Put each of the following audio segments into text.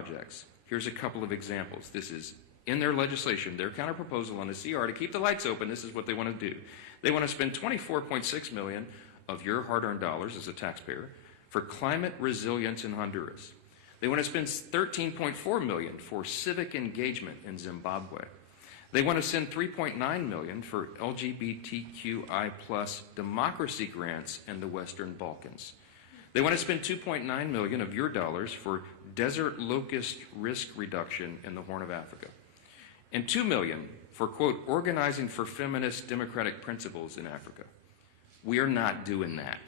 projects. Here's a couple of examples. This is in their legislation, their counterproposal on the CR to keep the lights open. This is what they want to do. They want to spend $24.6 million of your hard-earned dollars as a taxpayer for climate resilience in Honduras. They want to spend $13.4 million for civic engagement in Zimbabwe. They want to send $3.9 million for LGBTQI+ democracy grants in the Western Balkans. They want to spend $2.9 million of your dollars for desert locust risk reduction in the Horn of Africa. And $2 million for, quote, organizing for feminist democratic principles in Africa. We are not doing that.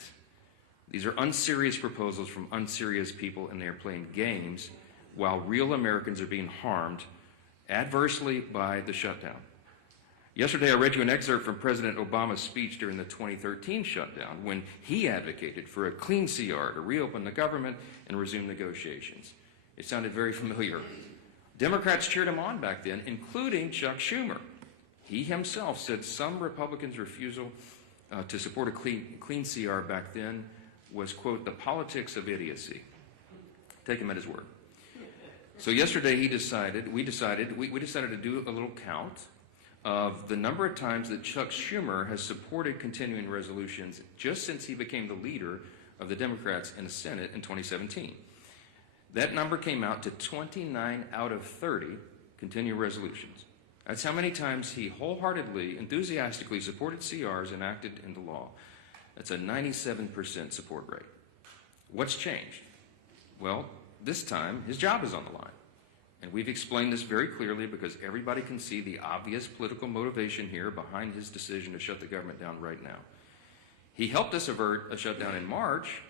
These are unserious proposals from unserious people, and they are playing games while real Americans are being harmed adversely by the shutdown. Yesterday, I read you an excerpt from President Obama's speech during the 2013 shutdown when he advocated for a clean CR to reopen the government and resume negotiations. It sounded very familiar. Democrats cheered him on back then, including Chuck Schumer. He himself said some Republicans' refusal to support a clean CR back then was, quote, the politics of idiocy. Take him at his word. So yesterday we decided to do a little count of the number of times that Chuck Schumer has supported continuing resolutions just since he became the leader of the Democrats in the Senate in 2017. That number came out to 29 out of 30 continuing resolutions. That's how many times he wholeheartedly, enthusiastically supported CRs enacted into law. That's a 97% support rate. What's changed? Well, this time his job is on the line. And we've explained this very clearly because everybody can see the obvious political motivation here behind his decision to shut the government down right now. He helped us avert a shutdown in March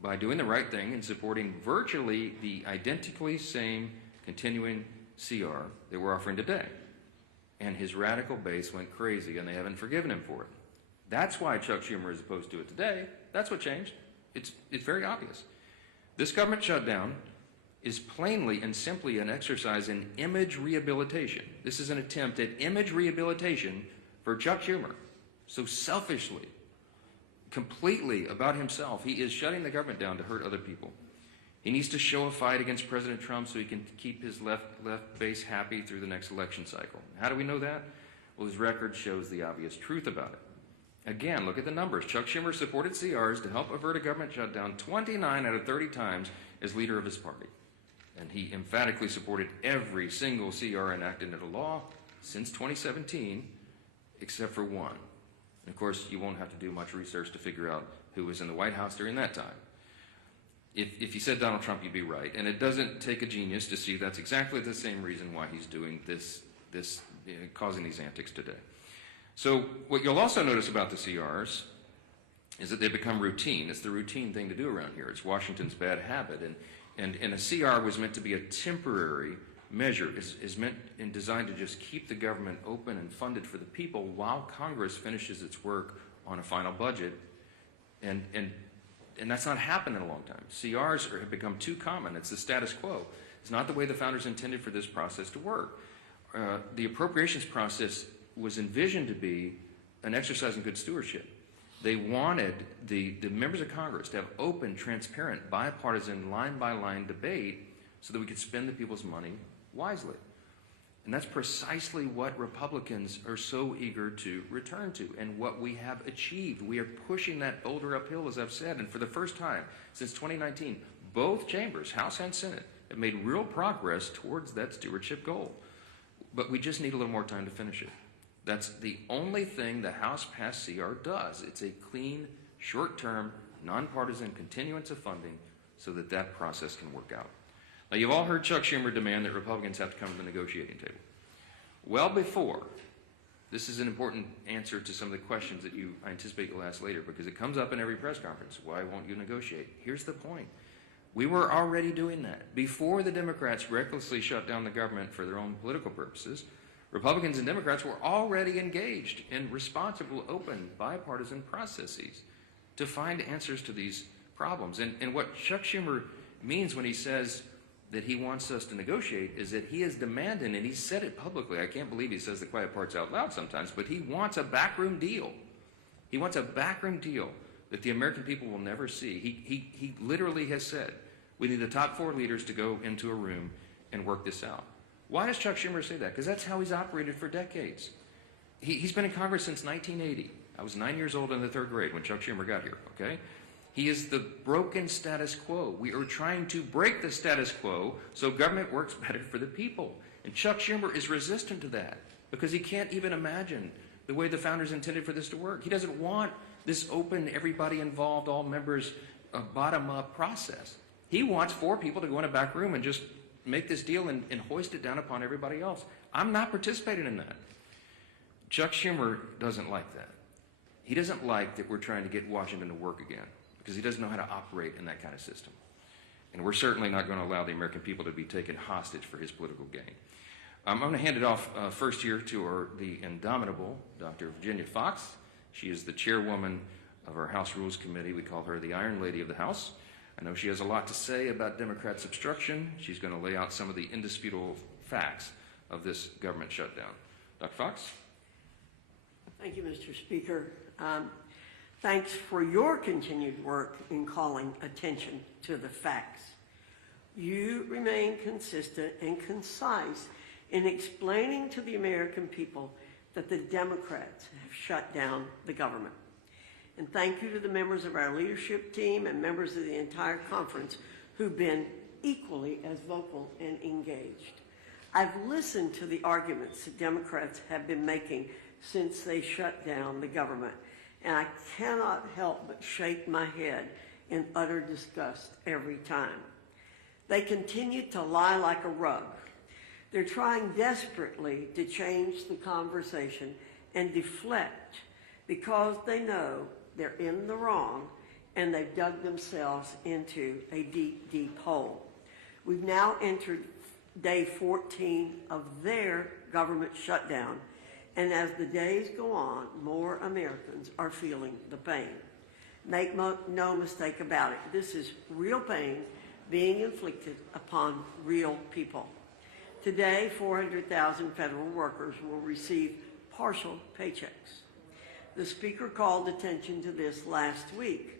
by doing the right thing and supporting virtually the identically same continuing CR that we're offering today. And his radical base went crazy, and they haven't forgiven him for it. That's why Chuck Schumer is opposed to it today. That's what changed. It's very obvious. This government shutdown is plainly and simply an exercise in image rehabilitation. This is an attempt at image rehabilitation for Chuck Schumer. So selfishly, completely about himself, he is shutting the government down to hurt other people. He needs to show a fight against President Trump so he can keep his left base happy through the next election cycle. How do we know that? Well, his record shows the obvious truth about it. Again, look at the numbers. Chuck Schumer supported CRs to help avert a government shutdown 29 out of 30 times as leader of his party. And he emphatically supported every single CR enacted into law since 2017, except for one. And of course, you won't have to do much research to figure out who was in the White House during that time. If you said Donald Trump, you'd be right. And it doesn't take a genius to see that's exactly the same reason why he's doing this causing these antics today. So what you'll also notice about the CRs is that they become routine. It's the routine thing to do around here. It's Washington's bad habit. And a CR was meant to be a temporary measure. Is meant and designed to just keep the government open and funded for the people while Congress finishes its work on a final budget. And that's not happened in a long time. CRs have become too common. It's the status quo. It's not the way the founders intended for this process to work. The appropriations process was envisioned to be an exercise in good stewardship. They wanted the members of Congress to have open, transparent, bipartisan, line-by-line debate so that we could spend the people's money wisely. And that's precisely what Republicans are so eager to return to and what we have achieved. We are pushing that boulder uphill, as I've said, and for the first time since 2019, both chambers, House and Senate, have made real progress towards that stewardship goal. But we just need a little more time to finish it. That's the only thing the House-passed CR does. It's a clean, short-term, nonpartisan continuance of funding so that that process can work out. Now, you've all heard Chuck Schumer demand that Republicans have to come to the negotiating table. Well before, this is an important answer to some of the questions that I anticipate you'll ask later because it comes up in every press conference. Why won't you negotiate? Here's the point. We were already doing that. Before the Democrats recklessly shut down the government for their own political purposes, Republicans and Democrats were already engaged in responsible, open, bipartisan processes to find answers to these problems. And what Chuck Schumer means when he says that he wants us to negotiate is that he is demanding, and he said it publicly, I can't believe he says the quiet parts out loud sometimes, but he wants a backroom deal. He wants a backroom deal that the American people will never see. He literally has said, we need the top 4 leaders to go into a room and work this out. Why does Chuck Schumer say that? Because that's how he's operated for decades. He's been in Congress since 1980. I was 9 years old in the 3rd grade when Chuck Schumer got here, okay? He is the broken status quo. We are trying to break the status quo so government works better for the people. And Chuck Schumer is resistant to that because he can't even imagine the way the founders intended for this to work. He doesn't want this open, everybody involved, all members, bottom-up process. He wants 4 people to go in a back room and just make this deal and hoist it down upon everybody else. I'm not participating in that. Chuck Schumer doesn't like that. He doesn't like that we're trying to get Washington to work again because he doesn't know how to operate in that kind of system. And we're certainly not going to allow the American people to be taken hostage for his political gain. I'm going to hand it off first here to the indomitable Dr. Virginia Fox. She is the chairwoman of our House Rules Committee. We call her the Iron Lady of the House. I know she has a lot to say about Democrats' obstruction. She's going to lay out some of the indisputable facts of this government shutdown. Dr. Fox? Thank you, Mr. Speaker. Thanks for your continued work in calling attention to the facts. You remain consistent and concise in explaining to the American people that the Democrats have shut down the government. And thank you to the members of our leadership team and members of the entire conference who've been equally as vocal and engaged. I've listened to the arguments that Democrats have been making since they shut down the government, and I cannot help but shake my head in utter disgust every time. They continue to lie like a rug. They're trying desperately to change the conversation and deflect because they know they're in the wrong and they've dug themselves into a deep, deep hole. We've now entered day 14 of their government shutdown, and as the days go on, more Americans are feeling the pain. Make no mistake about it, this is real pain being inflicted upon real people. Today, 400,000 federal workers will receive partial paychecks. The Speaker called attention to this last week.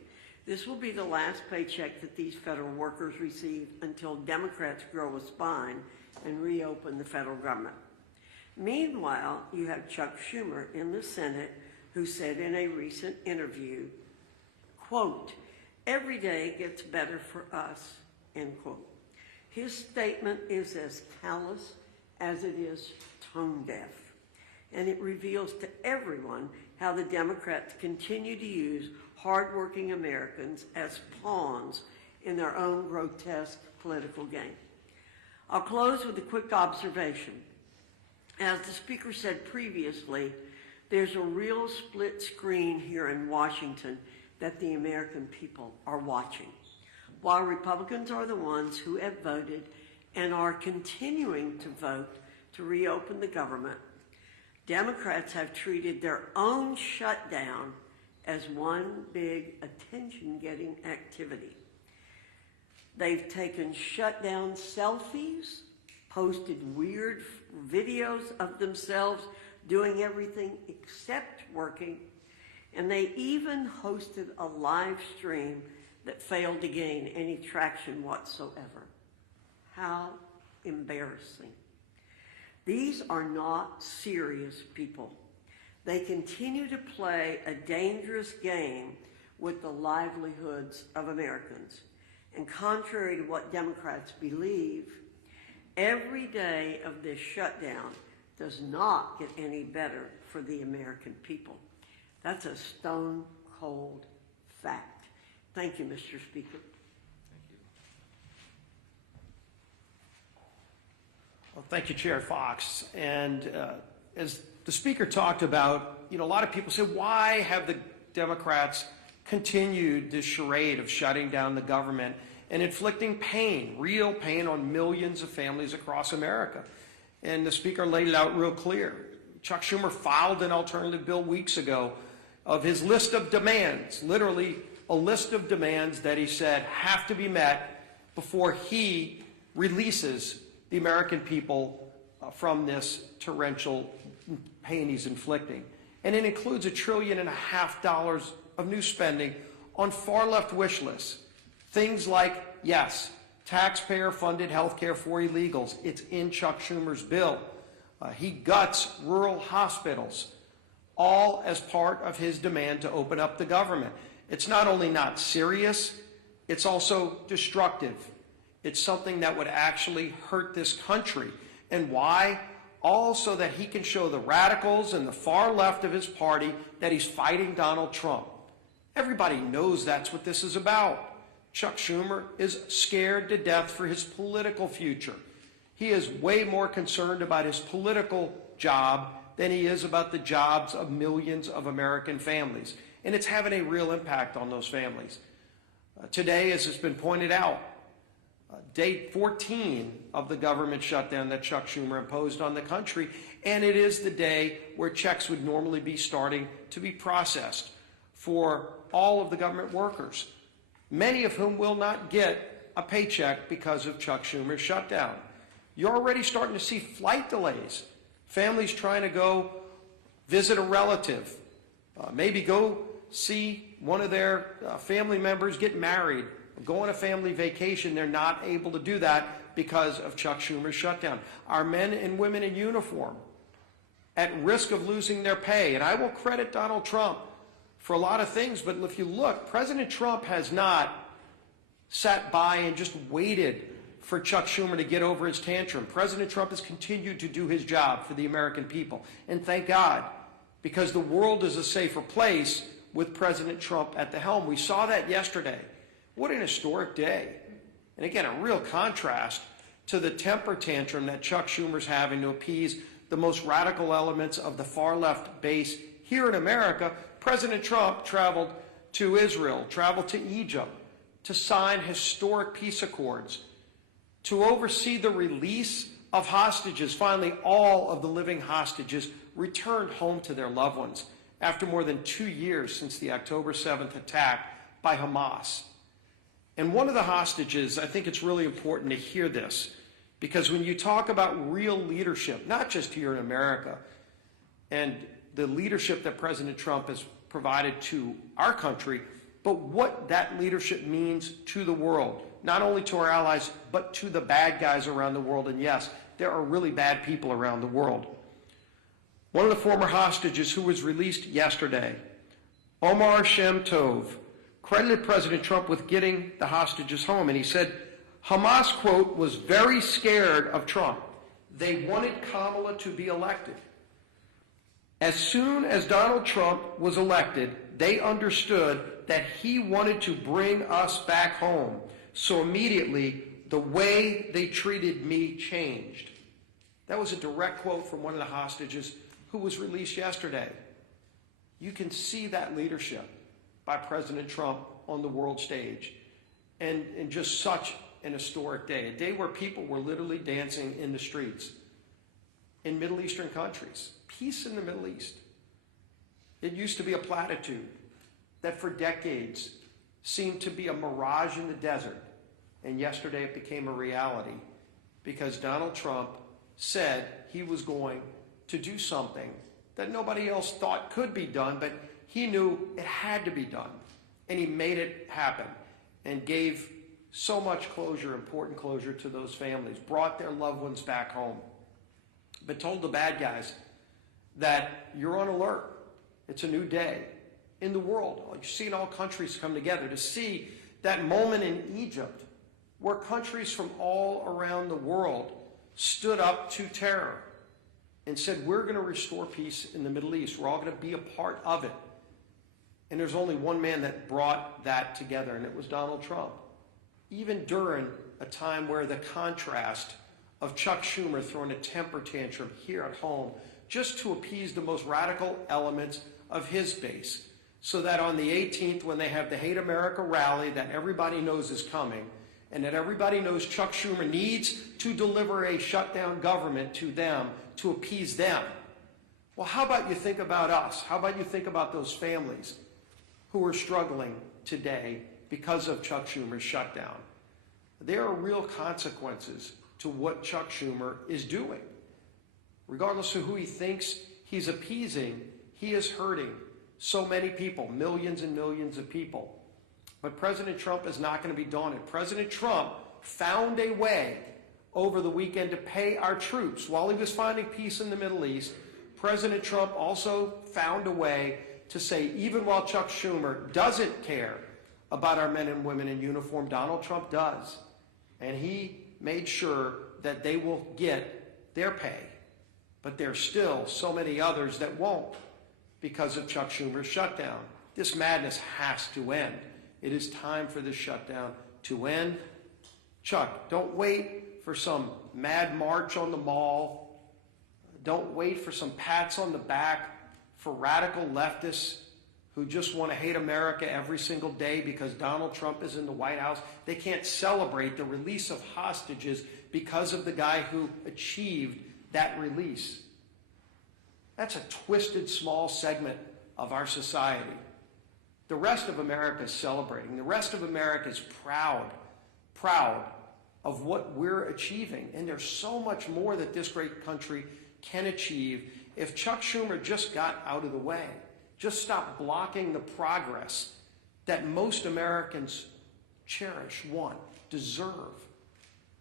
This will be the last paycheck that these federal workers receive until Democrats grow a spine and reopen the federal government. Meanwhile, you have Chuck Schumer in the Senate who said in a recent interview, quote, "Every day gets better for us," end quote. His statement is as callous as it is tone deaf, and it reveals to everyone how the Democrats continue to use hardworking Americans as pawns in their own grotesque political game. I'll close with a quick observation. As the Speaker said previously, there's a real split screen here in Washington that the American people are watching. While Republicans are the ones who have voted and are continuing to vote to reopen the government, Democrats have treated their own shutdown as one big attention-getting activity. They've taken shutdown selfies, posted weird videos of themselves doing everything except working, and they even hosted a live stream that failed to gain any traction whatsoever. How embarrassing. These are not serious people. They continue to play a dangerous game with the livelihoods of Americans. And contrary to what Democrats believe, every day of this shutdown does not get any better for the American people. That's a stone cold fact. Thank you, Mr. Speaker. Well, thank you, Chair Fox. And as the Speaker talked about, a lot of people said, why have the Democrats continued this charade of shutting down the government and inflicting pain, real pain on millions of families across America? And the Speaker laid it out real clear. Chuck Schumer filed an alternative bill weeks ago of his list of demands, literally a list of demands that he said have to be met before he releases the American people from this torrential pain he's inflicting. And it includes $1.5 trillion of new spending on far-left wish lists. Things like, yes, taxpayer-funded health care for illegals. It's in Chuck Schumer's bill. He guts rural hospitals, all as part of his demand to open up the government. It's not only not serious, it's also destructive. It's something that would actually hurt this country. And why? All so that he can show the radicals and the far left of his party that he's fighting Donald Trump. Everybody knows that's what this is about. Chuck Schumer is scared to death for his political future. He is way more concerned about his political job than he is about the jobs of millions of American families. And it's having a real impact on those families. Today, as has been pointed out, day 14 of the government shutdown that Chuck Schumer imposed on the country, and it is the day where checks would normally be starting to be processed for all of the government workers, many of whom will not get a paycheck because of Chuck Schumer's shutdown. You're already starting to see flight delays, families trying to go visit a relative, maybe go see one of their family members get married, go on a family vacation. They're not able to do that because of Chuck Schumer's shutdown. Our men and women in uniform at risk of losing their pay. And I will credit Donald Trump for a lot of things, but if you look, President Trump has not sat by and just waited for Chuck Schumer to get over his tantrum. President Trump has continued to do his job for the American people. And thank God, because the world is a safer place with President Trump at the helm. We saw that yesterday. What an historic day. And again, a real contrast to the temper tantrum that Chuck Schumer's having to appease the most radical elements of the far left base here in America. President Trump traveled to Israel, traveled to Egypt to sign historic peace accords, to oversee the release of hostages. Finally, all of the living hostages returned home to their loved ones after more than 2 years since the October 7th attack by Hamas. And one of the hostages, I think it's really important to hear this, because when you talk about real leadership, not just here in America, and the leadership that President Trump has provided to our country, but what that leadership means to the world, not only to our allies, but to the bad guys around the world. And yes, there are really bad people around the world. One of the former hostages who was released yesterday, Omar Shem Tov, credited President Trump with getting the hostages home. And he said, Hamas, quote, was very scared of Trump. They wanted Kamala to be elected. As soon as Donald Trump was elected, they understood that he wanted to bring us back home. So immediately, the way they treated me changed. That was a direct quote from one of the hostages who was released yesterday. You can see that leadership by President Trump on the world stage. And just such an historic day, a day where people were literally dancing in the streets in Middle Eastern countries. Peace in the Middle East. It used to be a platitude that for decades seemed to be a mirage in the desert. And yesterday it became a reality because Donald Trump said he was going to do something that nobody else thought could be done, but he knew it had to be done. And he made it happen and gave so much closure, important closure to those families, brought their loved ones back home, but told the bad guys that you're on alert. It's a new day in the world. You're seeing all countries come together to see that moment in Egypt where countries from all around the world stood up to terror and said, we're going to restore peace in the Middle East. We're all going to be a part of it. And there's only one man that brought that together, and it was Donald Trump. Even during a time where the contrast of Chuck Schumer throwing a temper tantrum here at home just to appease the most radical elements of his base, so that on the 18th, when they have the Hate America rally that everybody knows is coming, and that everybody knows Chuck Schumer needs to deliver a shutdown government to them to appease them. Well, how about you think about us? How about you think about those families who are struggling today because of Chuck Schumer's shutdown? There are real consequences to what Chuck Schumer is doing. Regardless of who he thinks he's appeasing, he is hurting so many people, millions and millions of people. But President Trump is not going to be daunted. President Trump found a way over the weekend to pay our troops. While he was finding peace in the Middle East, President Trump also found a way to say, even while Chuck Schumer doesn't care about our men and women in uniform, Donald Trump does. And he made sure that they will get their pay. But there's still so many others that won't because of Chuck Schumer's shutdown. This madness has to end. It is time for this shutdown to end. Chuck, don't wait for some mad march on the mall. Don't wait for some pats on the back for radical leftists who just want to hate America every single day because Donald Trump is in the White House. They can't celebrate the release of hostages because of the guy who achieved that release. That's a twisted, small segment of our society. The rest of America is celebrating. The rest of America is proud of what we're achieving. And there's so much more that this great country can achieve if Chuck Schumer just got out of the way. Just stop blocking the progress that most Americans cherish, want, deserve.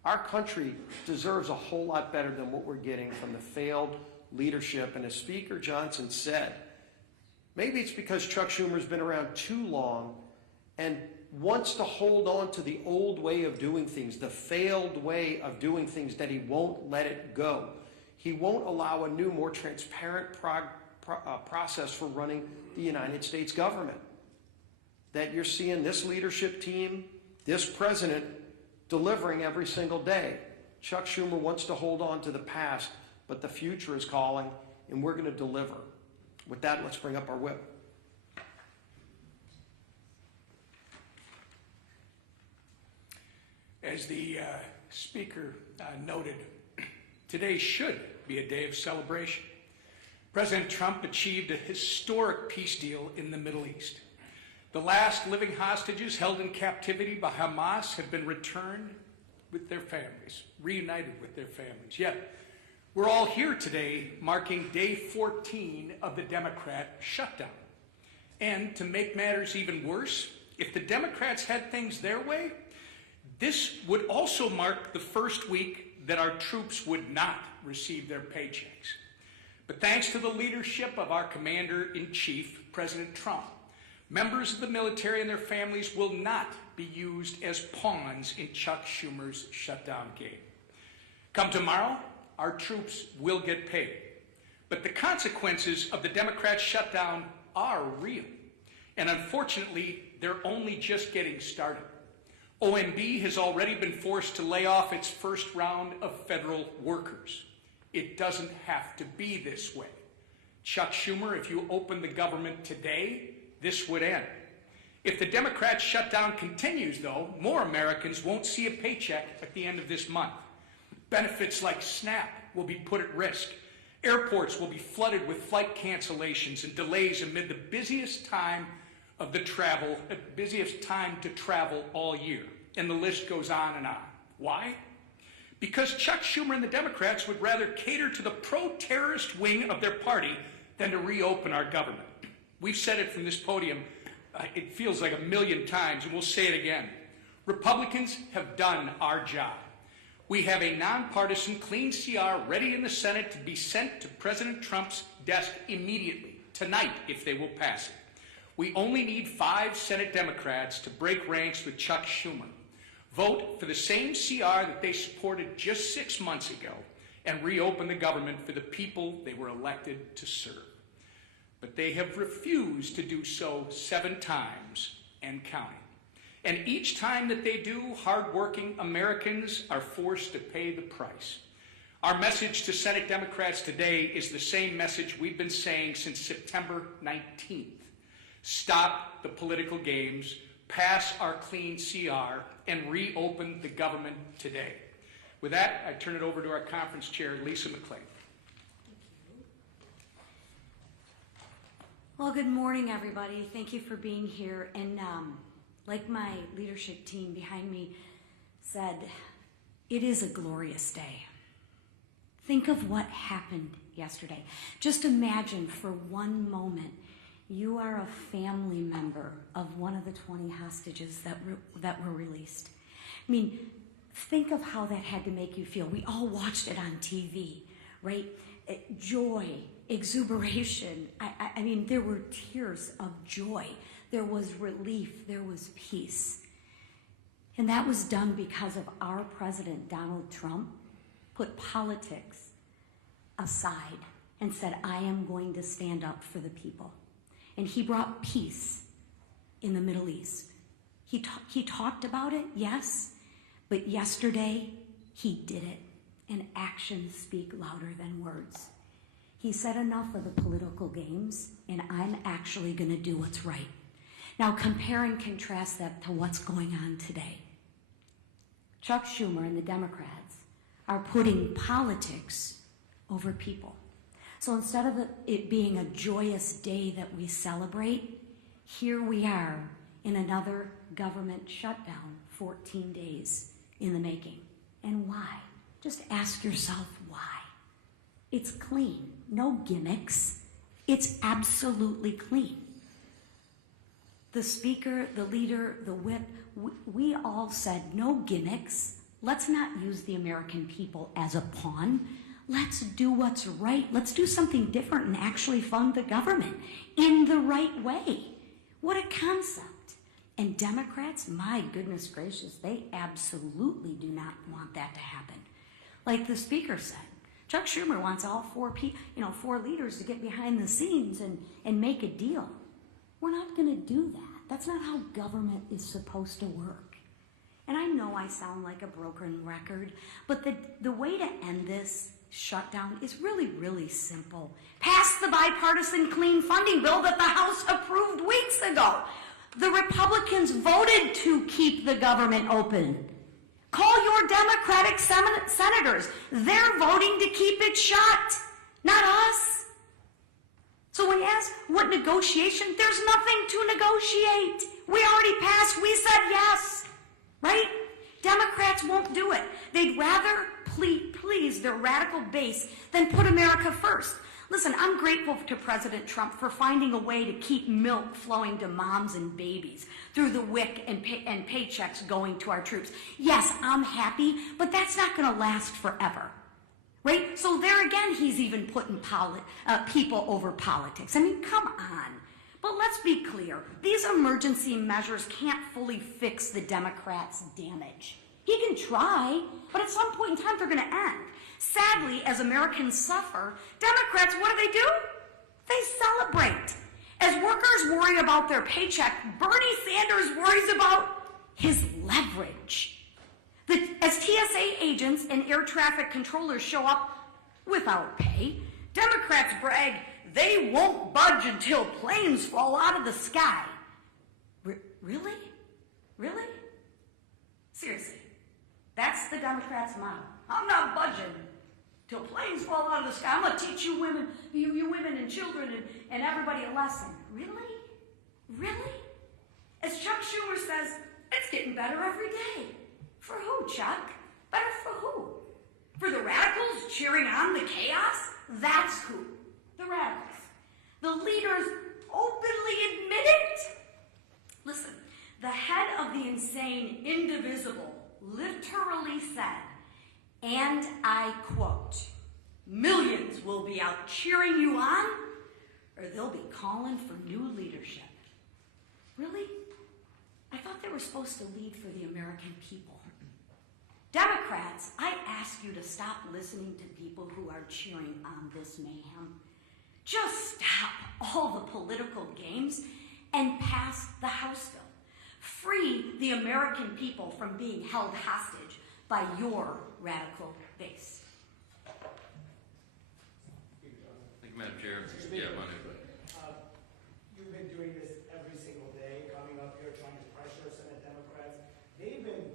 Our country deserves a whole lot better than what we're getting from the failed leadership. And as Speaker Johnson said, maybe it's because Chuck Schumer's been around too long and wants to hold on to the old way of doing things, the failed way of doing things, that he won't let it go. He won't allow a new, more transparent process for running the United States government. That you're seeing this leadership team, this president, delivering every single day. Chuck Schumer wants to hold on to the past, but the future is calling, and we're going to deliver. With that, let's bring up our whip. As the speaker noted, today should be a day of celebration. President Trump achieved a historic peace deal in the Middle East. The last living hostages held in captivity by Hamas have been returned with their families, reunited with their families. Yet, we're all here today marking day 14 of the Democrat shutdown. And to make matters even worse, if the Democrats had things their way, this would also mark the first week that our troops would not receive their paychecks. But thanks to the leadership of our Commander-in-Chief, President Trump, members of the military and their families will not be used as pawns in Chuck Schumer's shutdown game. Come tomorrow, our troops will get paid. But the consequences of the Democrat shutdown are real. And unfortunately, they're only just getting started. OMB has already been forced to lay off its first round of federal workers. It doesn't have to be this way. Chuck Schumer, if you open the government today, this would end. If the Democrat shutdown continues, though, more Americans won't see a paycheck at the end of this month. Benefits like SNAP will be put at risk. Airports will be flooded with flight cancellations and delays amid the busiest time to travel all year. And the list goes on and on. Why? Because Chuck Schumer and the Democrats would rather cater to the pro-terrorist wing of their party than to reopen our government. We've said it from this podium, it feels like 1,000,000 times, and we'll say it again. Republicans have done our job. We have a nonpartisan clean CR ready in the Senate to be sent to President Trump's desk immediately, tonight, if they will pass it. We only need 5 Senate Democrats to break ranks with Chuck Schumer, vote for the same CR that they supported just 6 months ago, and reopen the government for the people they were elected to serve. But they have refused to do so 7 times and counting. And each time that they do, hardworking Americans are forced to pay the price. Our message to Senate Democrats today is the same message we've been saying since September 19th. Stop the political games, pass our clean CR, and reopen the government today. With that, I turn it over to our conference chair, Lisa McClain. Well, good morning, everybody. Thank you for being here. And like my leadership team behind me said, it is a glorious day. Think of what happened yesterday. Just imagine for one moment you are a family member of one of the 20 hostages that were released. I mean, Think of how that had to make you feel. We all watched it on TV, right? Joy, exuberation. I mean, there were tears of joy. There was relief. There was peace. And that was done because of our president, Donald Trump, put politics aside and said, I am going to stand up for the people. And he brought peace in the Middle East. He talked about it, yes, but yesterday he did it. And actions speak louder than words. He said enough of the political games, and I'm actually going to do what's right. Now compare and contrast that to what's going on today. Chuck Schumer and the Democrats are putting politics over people. So instead of it being a joyous day that we celebrate, here we are in another government shutdown, 14 days in the making. And why? Just ask yourself why. It's clean, no gimmicks. It's absolutely clean. The speaker, the leader, the whip, we all said no gimmicks. Let's not use the American people as a pawn. Let's do what's right. Let's do something different and actually fund the government in the right way. What a concept. And Democrats, my goodness gracious, they absolutely do not want that to happen. Like the speaker said, Chuck Schumer wants all four leaders to get behind the scenes and make a deal. We're not going to do that. That's not how government is supposed to work. And I know I sound like a broken record, but the way to end this shutdown is really, really simple. Pass the bipartisan clean funding bill that the House approved weeks ago. The Republicans voted to keep the government open. Call your Democratic senators. They're voting to keep it shut, not us. So when you ask what negotiation, there's nothing to negotiate. We already passed. We said yes, right? Democrats won't do it. They'd rather please their radical base than put America first. Listen, I'm grateful to President Trump for finding a way to keep milk flowing to moms and babies through the WIC and paychecks going to our troops. Yes, I'm happy, but that's not going to last forever, right? So there again, he's even putting people over politics. I mean, come on. But let's be clear. These emergency measures can't fully fix the Democrats' damage. He can try, but at some point in time, they're going to end. Sadly, as Americans suffer, Democrats, what do? They celebrate. As workers worry about their paycheck, Bernie Sanders worries about his leverage. As TSA agents and air traffic controllers show up without pay, Democrats brag they won't budge until planes fall out of the sky. Really? Really? Seriously. That's the Democrats' motto. I'm not budging till planes fall out of the sky. I'm going to teach you women, you women and children and everybody a lesson. Really? Really? As Chuck Schumer says, it's getting better every day. For who, Chuck? Better for who? For the radicals cheering on the chaos? That's who. The radicals. The leaders openly admit it. Listen, the head of the insane indivisible literally said, and I quote, millions will be out cheering you on, or they'll be calling for new leadership. Really? I thought they were supposed to lead for the American people. Democrats, I ask you to stop listening to people who are cheering on this mayhem. Just stop all the political games and pass the House bill. Free the American people from being held hostage by your radical base. Thank you, Madam Chair. Yeah, Manu. You've been doing this every single day, coming up here trying to pressure Senate Democrats. They've been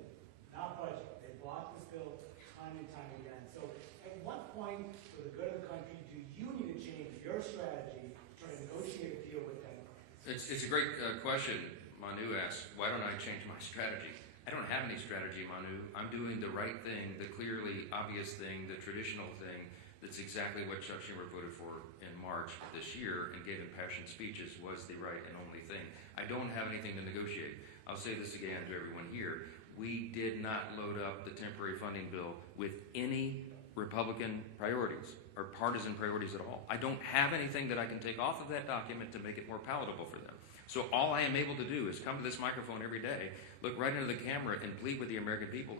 not budging. They blocked this bill time and time again. So at what point, for the good of the country, do you need to change your strategy to try to negotiate a deal with Democrats? It's a great question. Manu asks, why don't I change my strategy? I don't have any strategy, Manu. I'm doing the right thing, the clearly obvious thing, the traditional thing. That's exactly what Chuck Schumer voted for in March of this year and gave impassioned speeches was the right and only thing. I don't have anything to negotiate. I'll say this again to everyone here. we did not load up the temporary funding bill with any Republican priorities or partisan priorities at all. I don't have anything that I can take off of that document to make it more palatable for them. So all I am able to do is come to this microphone every day, look right into the camera, and plead with the American people,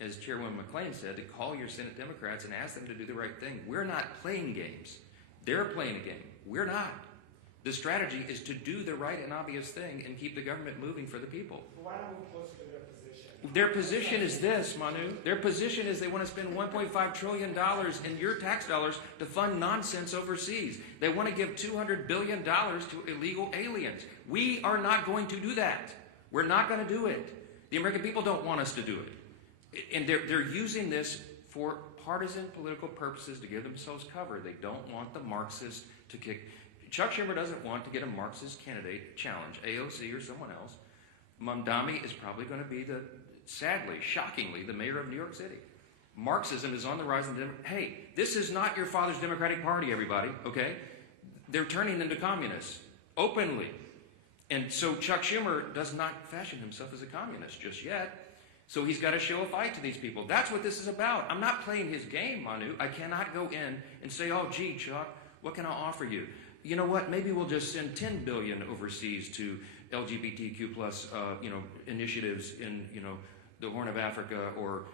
as Chairwoman McClain said, to call your Senate Democrats and ask them to do the right thing. We're not playing games. They're playing a game. We're not. The strategy is to do the right and obvious thing and keep the government moving for the people. Why don't we closer to their position? Their position is this, Manu. Their position is they want to spend $1.5 trillion in your tax dollars to fund nonsense overseas. They want to give $200 billion to illegal aliens. We are not going to do that. We're not going to do it. The American people don't want us to do it. And they're using this for partisan political purposes to give themselves cover. They don't want the Marxists to kick. Chuck Schumer doesn't want to get a Marxist candidate challenge, AOC or someone else. Mamdani is probably going to be sadly, shockingly, the mayor of New York City. Marxism is on the rise. Hey, this is not your father's Democratic Party, everybody, okay? They're turning into communists, openly. And so Chuck Schumer does not fashion himself as a communist just yet. So he's got to show a fight to these people. That's what this is about. I'm not playing his game, Manu. I cannot go in and say, oh, gee, Chuck, what can I offer you? You know what? Maybe we'll just send $10 billion overseas to LGBTQ plus, initiatives in, the Horn of Africa or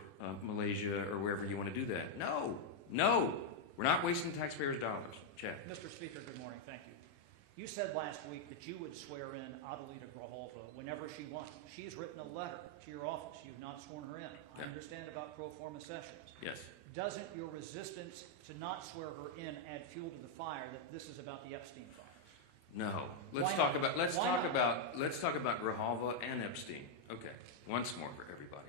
Malaysia or wherever you want to do that. No, we're not wasting taxpayers' dollars. Chad. Mr. Speaker, good morning. Thank you. You said last week that you would swear in Adelita Grijalva whenever she wanted. She's written a letter to your office. You've not sworn her in. I understand about pro forma sessions. Yes. Doesn't your resistance to not swear her in add fuel to the fire that this is about the Epstein files? No. Let's talk about Grijalva and Epstein. Okay. Once more for everybody.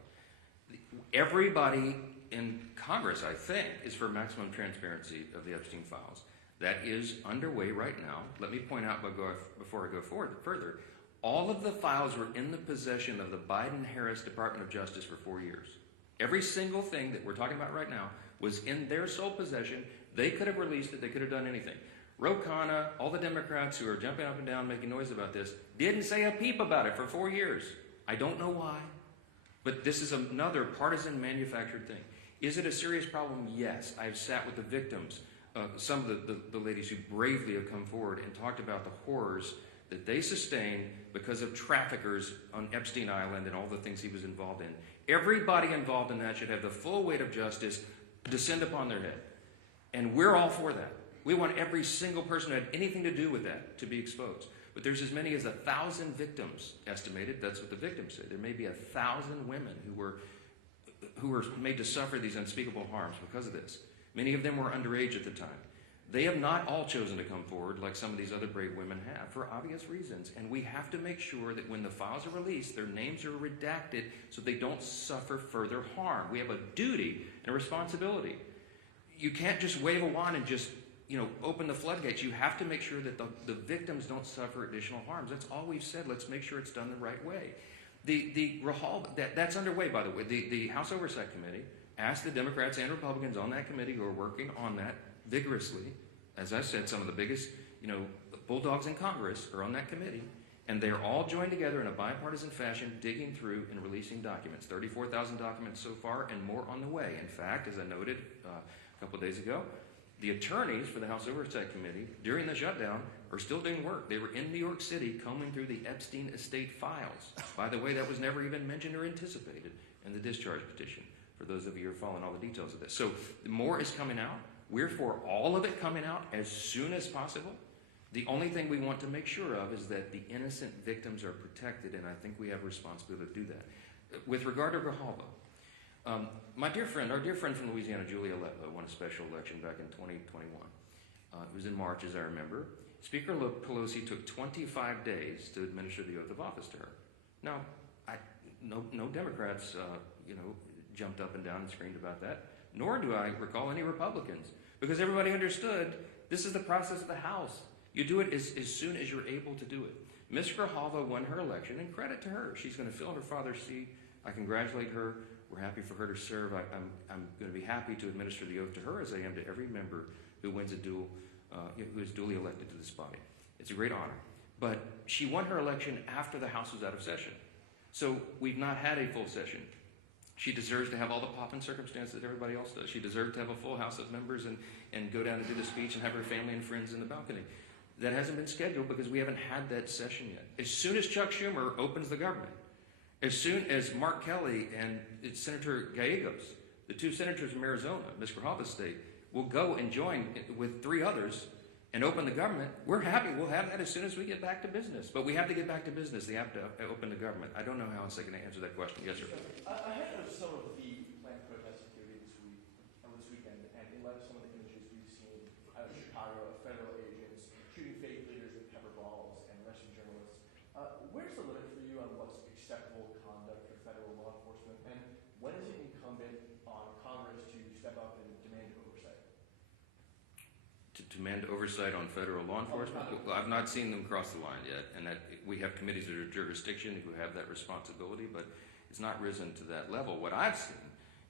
Everybody in Congress, I think, is for maximum transparency of the Epstein files. That is underway right now. Let me point out before I go further, all of the files were in the possession of the Biden-Harris Department of Justice for 4 years. Every single thing that we're talking about right now was in their sole possession. They could have released it. They could have done anything. Ro Khanna, all the Democrats who are jumping up and down making noise about this, didn't say a peep about it for 4 years. I don't know why, but this is another partisan manufactured thing. Is it a serious problem? Yes. I've sat with the victims, some of the ladies who bravely have come forward and talked about the horrors that they sustained because of traffickers on Epstein Island and all the things he was involved in. Everybody involved in that should have the full weight of justice descend upon their head. And we're all for that. We want every single person who had anything to do with that to be exposed. But there's as many as 1,000 victims estimated. That's what the victims say. There may be 1,000 women who were made to suffer these unspeakable harms because of this. Many of them were underage at the time. They have not all chosen to come forward like some of these other brave women have for obvious reasons. And we have to make sure that when the files are released, their names are redacted so they don't suffer further harm. We have a duty and a responsibility. You can't just wave a wand and just, open the floodgates. You have to make sure that the victims don't suffer additional harms. That's all we've said. Let's make sure it's done the right way. That's underway, by the way. The House Oversight Committee asked the Democrats and Republicans on that committee who are working on that vigorously. As I said, some of the biggest, bulldogs in Congress are on that committee, and they're all joined together in a bipartisan fashion, digging through and releasing documents. 34,000 documents so far, and more on the way. In fact, as I noted a couple of days ago, the attorneys for the House Oversight Committee during the shutdown are still doing work. They were in New York City combing through the Epstein estate files. By the way, that was never even mentioned or anticipated in the discharge petition, for those of you who are following all the details of this. So more is coming out. We're for all of it coming out as soon as possible. The only thing we want to make sure of is that the innocent victims are protected, and I think we have a responsibility to do that. With regard to Grijalva, our dear friend from Louisiana, Julia Letlow, won a special election back in 2021. It was in March, as I remember. Speaker Pelosi took 25 days to administer the oath of office to her. Now, no Democrats, jumped up and down and screamed about that, nor do I recall any Republicans, because everybody understood this is the process of the House. You do it as soon as you're able to do it. Ms. Grijalva won her election, and credit to her. She's going to fill her father's seat. I congratulate her. We're happy for her to serve. I'm going to be happy to administer the oath to her as I am to every member who wins who is duly elected to this body. It's a great honor. But she won her election after the House was out of session. So we've not had a full session. She deserves to have all the pomp and circumstance that everybody else does. She deserves to have a full House of members and go down and do the speech and have her family and friends in the balcony. That hasn't been scheduled because we haven't had that session yet. As soon as Chuck Schumer opens the government, as soon as Mark Kelly and Senator Gallegos, the two senators from Arizona, Ms. Grijalva's state, will go and join with 3 others and open the government, we're happy. We'll have that as soon as we get back to business. But we have to get back to business. They have to open the government. I don't know how else I can answer that question. Yes, sir. Ahead of some of the planned protest activity this weekend, and in light of some of the images we've seen out of Chicago of federal agents shooting faith leaders with pepper balls and arresting journalists, where's the limit for you on what's acceptable conduct for federal law enforcement, and when is it incumbent on Congress to step up and demand oversight? To demand oversight on federal law enforcement? Well, I've not seen them cross the line yet, and that we have committees that are jurisdiction who have that responsibility, but it's not risen to that level. What I've seen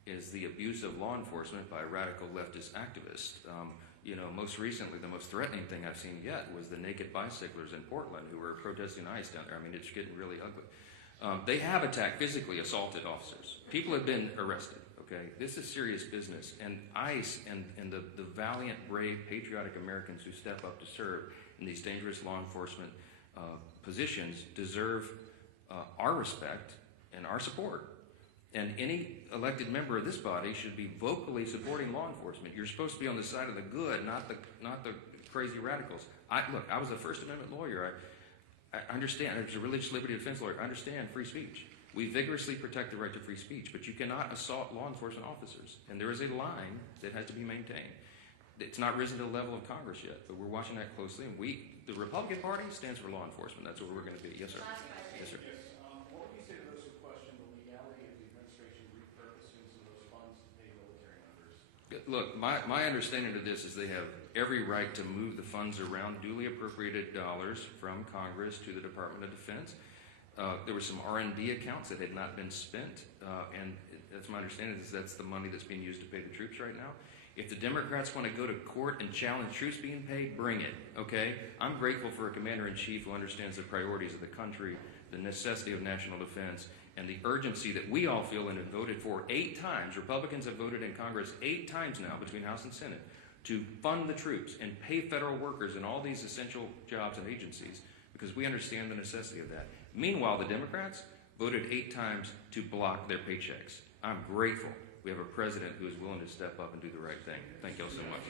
is the abuse of law enforcement by radical leftist activists. Most recently, the most threatening thing I've seen yet was the naked bicyclers in Portland who were protesting ICE down there. I mean, it's getting really ugly. They have attacked, physically assaulted officers. People have been arrested. Okay, this is serious business, and ICE and the valiant, brave, patriotic Americans who step up to serve in these dangerous law enforcement positions deserve our respect and our support. And any elected member of this body should be vocally supporting law enforcement. You're supposed to be on the side of the good, not the crazy radicals. I was a First Amendment lawyer. I understand. I was a religious liberty defense lawyer. I understand free speech. We vigorously protect the right to free speech, but you cannot assault law enforcement officers. And there is a line that has to be maintained. It's not risen to the level of Congress yet, but we're watching that closely. And the Republican Party stands for law enforcement. That's what we're going to be. Yes, sir. Yes, sir. What would you say to those who question the legality of the administration repurposing some of those funds to pay military members? Look, my understanding of this is they have every right to move the funds around, duly appropriated dollars from Congress to the Department of Defense. There were some R&D accounts that had not been spent, and that's my understanding is that's the money that's being used to pay the troops right now. If the Democrats want to go to court and challenge troops being paid, bring it, okay? I'm grateful for a commander-in-chief who understands the priorities of the country, the necessity of national defense, and the urgency that we all feel and have voted for 8 times. Republicans have voted in Congress 8 times now between House and Senate to fund the troops and pay federal workers in all these essential jobs and agencies because we understand the necessity of that. Meanwhile, the Democrats voted 8 times to block their paychecks. I'm grateful we have a president who is willing to step up and do the right thing. Thank you all so much.